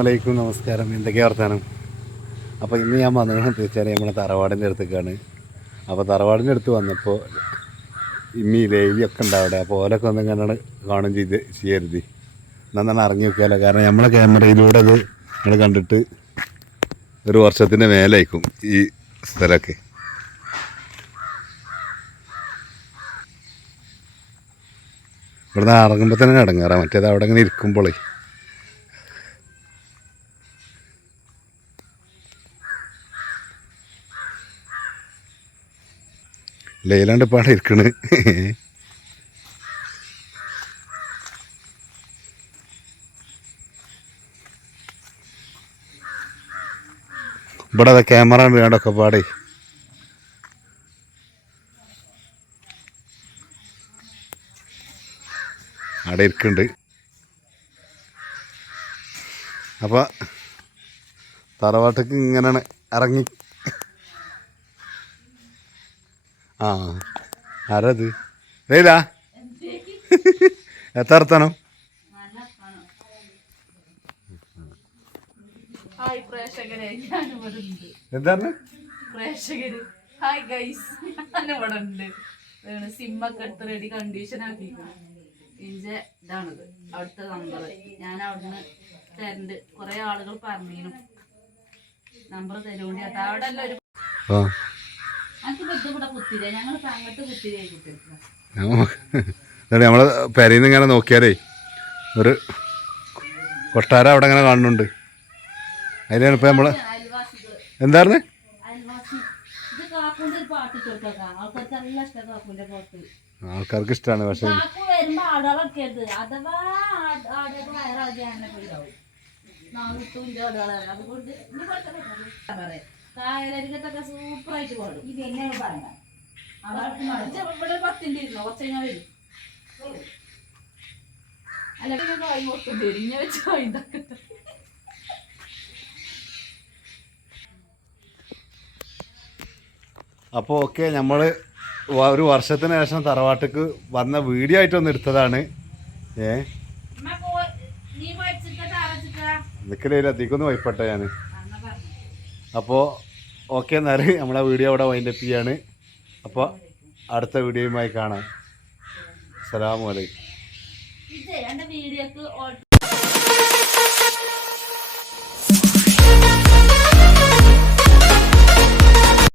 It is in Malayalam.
അലൈക്കും നമസ്കാരം. എന്തൊക്കെയാ വർത്താനം? അപ്പോൾ ഇന്ന് ഞാൻ വന്നതെന്ന് വെച്ചാൽ നമ്മുടെ തറവാടിന്റെ അടുത്തേക്കാണ്. അപ്പോൾ തറവാടിന്റെ അടുത്ത് വന്നപ്പോൾ ഇമ്മി ലേലിയൊക്കെ ഉണ്ട് അവിടെ. അപ്പോൾ ഓലൊക്കെ ഒന്നും കണ്ടാണ് കാണും ചെയ്ത് ചെയ്യരുത്. നന്നാണ് ഇറങ്ങി വെക്കാമല്ലോ കാരണം നമ്മളെ ക്യാമറയിലൂടെ അത് നമ്മൾ കണ്ടിട്ട് ഒരു വർഷത്തിന്റെ മേലായിരിക്കും ഈ സ്ഥലമൊക്കെ. ഇവിടുന്ന് ഇറങ്ങുമ്പോൾ തന്നെ ഇടങ്ങാറാ. മറ്റേത് അവിടെ ഇങ്ങനെ ഇരിക്കുമ്പോളേ ലൈലാണ്ട് പാടെ ഇരിക്കണ്. ഇവിടെ ക്യാമറ വേണ്ടൊക്കെ പാടേ. അവിടെ ഇരിക്കുന്നുണ്ട് അപ്പോൾ തറവാട്ടക്ക് ഇങ്ങനെയാണ് ഇറങ്ങി ആ ആരത്? ലൈല? എത്ര വർത്താനം? ഹായ് പ്രേക്ഷകരെ ഞാനിവിടെ ഉണ്ട്. എന്താണ്? പ്രേക്ഷകര് ഹായ് ഗൈസ് ഞാനിവിടെ ഉണ്ട്. ഏണ് സിമ്മൊക്കെ എടുത്ത് റെഡി കണ്ടീഷൻ ആക്കി ഇഞ്ചെ ഇതാണിത്. അവിടുത്തെ നമ്പർ ഞാൻ അവിടുന്ന് തരണ്ട് കുറേ ആളുകൾ പറഞ്ഞിരുന്നു നമ്പർ തരുകൊണ്ട് അവിടെ അല്ല ഒരു നമ്മളെ പെരയിൽ നിന്ന് ഇങ്ങനെ നോക്കിയാലേ ഒരു കൊട്ടാരം അവിടെ ഇങ്ങനെ കാണുന്നുണ്ട്. അതിലാണ് ഇപ്പം നമ്മൾ എന്തായിരുന്നു? ആൾക്കാർക്ക് ഇഷ്ടമാണ് പക്ഷേ അതുകൊണ്ട് കായലരികത്തൊക്കെ സൂപ്പറായിട്ട് പാടും. ഇത് എങ്ങനെ പറയാം ഇവിടെ ഒരു പത്തിന്റെ ഇരുന്നോ? കുറച്ച് കഴിഞ്ഞാൽ വരും. അല്ല കായ് മൊത്തം വരും ഇങ്ങനെ വെച്ച് കായ് ഉണ്ടാക്കട്ടെ അപ്പോൾ ഓക്കെ നമ്മൾ ഒരു വർഷത്തിന് ശേഷം തറവാട്ടിക്ക് വന്ന വീഡിയോ ആയിട്ടൊന്ന് എടുത്തതാണ്. ഏ? അമ്മ അധികം നീ പഠിച്ചിട്ട് അരച്ചിട്ടാ നിൽക്കലേ അധികമൊന്നും വൈപ്പെട്ടെ ഞാൻ അപ്പോൾ ഓക്കെ എന്നാൽ നമ്മളെ വീഡിയോ അവിടെ വൈൻഡപ്പ് ചെയ്യാണ്. അപ്പോൾ അടുത്ത വീഡിയോയുമായി കാണാം. വീഡിയോക്ക്